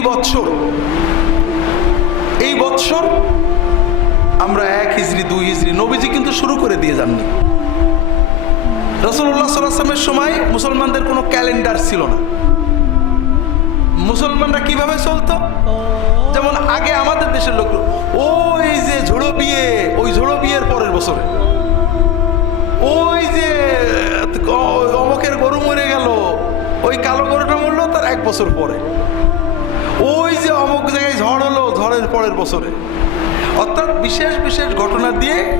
বৎসর, এই বৎসর আমরা এক হিজরি, দুই হিজরি নবীজি কিন্তু শুরু করে দিয়ে যাননি। রসুল্লাহ সাল্লামের সময় মুসলমানদের কোনো ক্যালেন্ডার ছিল না। মুসলমানরা কীভাবে চলতো? যেমন আগে আমাদের দেশের লোক, ওই যে ঝোড়ো বিয়ে, ওই ঝোড়ো বিয়ের পরের বছরে। ওই যে, অমকের গরু মরে গেল, ওই কালো গরুটা মরলো তার এক বছর পরে। ওই যে অমুক জায়গায় ঝড় হলো, ঝড়ের পরের বছরে। অর্থাৎ বিশেষ বিশেষ ঘটনা দিয়ে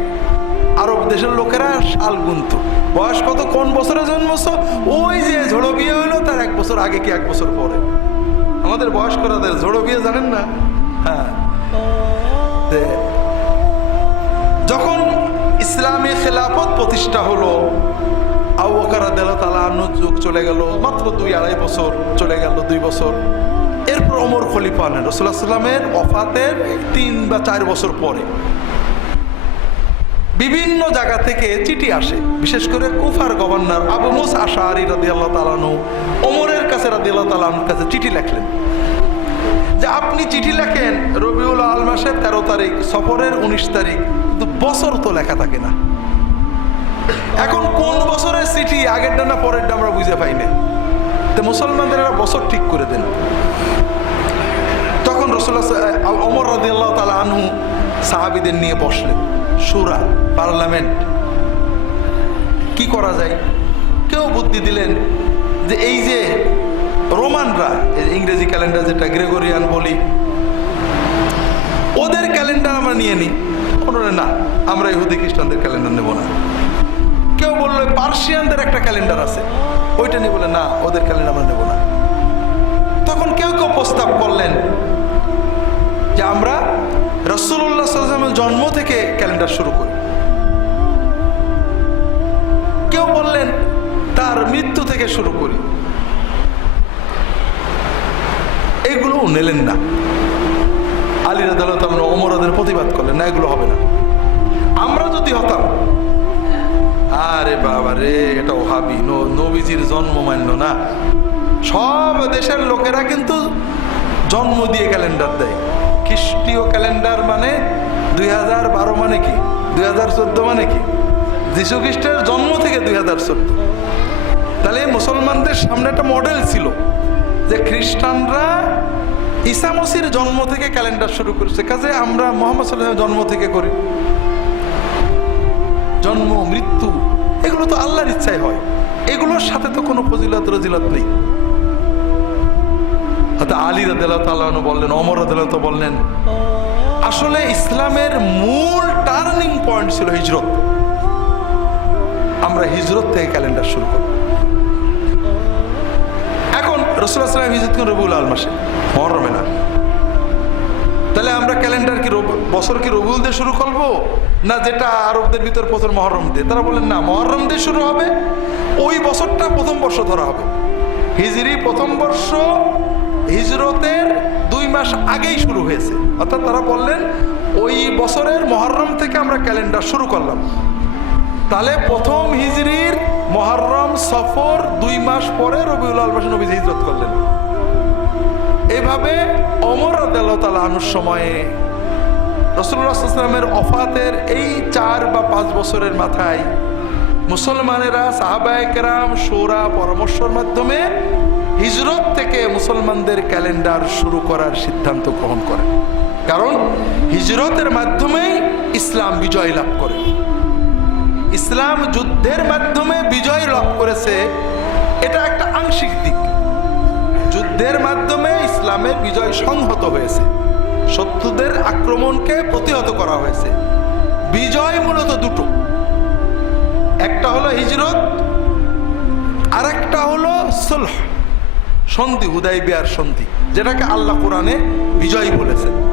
আরব দেশের লোকেরা শাল গুনত। বয়স কত? কোন বছরে জন্মছ ওই যে ঝোড়ো বিয়ে হলো, তার এক বছর আগে কি এক বছর পরে। আমাদের বয়স্করাদের ঝোড়ো বিয়ে জানেন না? হ্যাঁ। যখন ইসলামী খেলাফত প্রতিষ্ঠা হলো আউকারা দেলা তালা চলে গেল, মাত্র দুই আড়াই বছর চলে গেল, দুই বছর। অমর খলিফা আনেন রসুল্লাহ অফাতের তিন বা চার বছর পরে বিভিন্ন জায়গা থেকে চিঠি আসে। বিশেষ করে কুফার গভর্নর আবু মুস আশারি রাদি আল্লাহ তালানু ওমরের কাছে রাদি আল্লাহ তালানুর কাছে চিঠি লেখলেন। যে আপনি চিঠি লেখেন রবিউল আল মাসের তেরো তারিখ, সফরের উনিশ তারিখ, কিন্তু বছর তো লেখা থাকে না। এখন কোন বছরের চিঠি আগেরটা না পরেরটা আমরা বুঝে পাই না। তো মুসলমানদের একটা বছর ঠিক করে দেন। তখন রসুল্লাহ অমর রাদি আল্লাহ তালা আনহু সাহাবিদের নিয়ে বসলেন। সুরা, পার্লামেন্ট। কি করা যায়? কেউ বুদ্ধি দিলেন যে এই যে রোমানরা ইংরেজি ক্যালেন্ডার যেটা গ্রেগরিয়ান বলি, ওদের ক্যালেন্ডার আমরা নিয়ে নিই। ওনারা না, আমরা ইহুদি খ্রিস্টানদের ক্যালেন্ডার নেব না। কেউ বলল, পার্সিয়ানদের একটা ক্যালেন্ডার আছে। ওইটা নিয়ে বলে না, ওদের ক্যালেন্ডার আমরা নেব না। তখন কেউ কেউ প্রস্তাব জন্ম থেকে ক্যালেন্ডার শুরু করি। কেউ বললেন, তার মৃত্যু থেকে শুরু করি। এগুলো নিলেন না। আলী রাদালত ওমরাদের প্রতিবাদ করলেন, না, এগুলো হবে না। আমরা যদি হতাম, আরে বাবা রে, এটা ওহাবি নবীজির জন্ম মানল না। সব দেশের লোকেরা কিন্তু জন্ম দিয়ে ক্যালেন্ডার দেয়। খ্রিস্টীয় ক্যালেন্ডার মানে দুই হাজার বারো মানে কি? দুই হাজার চোদ্দ মানে কি? যীশু খ্রিস্টের জন্ম থেকে দুই হাজার চোদ্দ। তাহলে মুসলমানদের সামনে একটা মডেল ছিল যে খ্রিস্টানরা ঈসা মসির জন্ম থেকে ক্যালেন্ডার শুরু করেছে। কাজে আমরা মোহাম্মদ সাল্লামের জন্ম থেকে করি। জন্ম, মৃত্যু, এগুলো তো আল্লাহর ইচ্ছায় হয়। এগুলোর সাথে তো কোনো ফজিলত, রজিলত নেই। হয়তো আলী তাআলা বললেন অমর তাআলা বললেন, আসলে ইসলামের মূল টার্নিং পয়েন্ট ছিল হিজরত। আমরা হিজরত থেকে ক্যালেন্ডার শুরু করব। এখন রসুল্লাহ সাল্লাম হিজরত করেন রবিউল আল মাসে? মহরমে না। তাহলে আমরা ক্যালেন্ডার কি বছর কি রবিউল দিয়ে শুরু করব? না যেটা আরবদের ভিতর প্রথম মহরম দিয়ে? তারা বললেন, না, মহরম দিয়ে শুরু হবে, ওই বছরটা প্রথম বর্ষ ধরা হবে। হিজরি প্রথম বর্ষ হিজরতের দুই মাস আগেই শুরু হয়েছে। অর্থাৎ তারা বললেন, ওই বছরের মহরম থেকে আমরা ক্যালেন্ডার শুরু করলাম। তাহলে প্রথম হিজরির মহরম সফর দুই মাস পরে রবিউল আল মাসে নবীজি হিজরত করলেন। এভাবে অমর তালা আনুর সময়ে রসুল্লাহামের অফাতের এই চার বা পাঁচ বছরের মাথায় মুসলমানেরা সাহাবায়কেরাম সোরা পরামর্শের মাধ্যমে হিজরত থেকে মুসলমানদের ক্যালেন্ডার শুরু করার সিদ্ধান্ত গ্রহণ করে। কারণ হিজরতের মাধ্যমেই ইসলাম বিজয় লাভ করে। ইসলাম যুদ্ধের মাধ্যমে বিজয় লাভ করেছে, এটা একটা আংশিক দিক। যুদ্ধের মাধ্যমে ইসলামের বিজয় সংহত হয়েছে। শত্রুদের আক্রমণকে প্রতিহত করা হয়েছে। বিজয় মূলত দুটো। একটা হলো হিজরত আর একটা হলো সুলহ। সন্ধি হুদাই বিয়ার সন্ধি যেটাকে আল্লাহ কোরআনে বিজয় বলেছেন।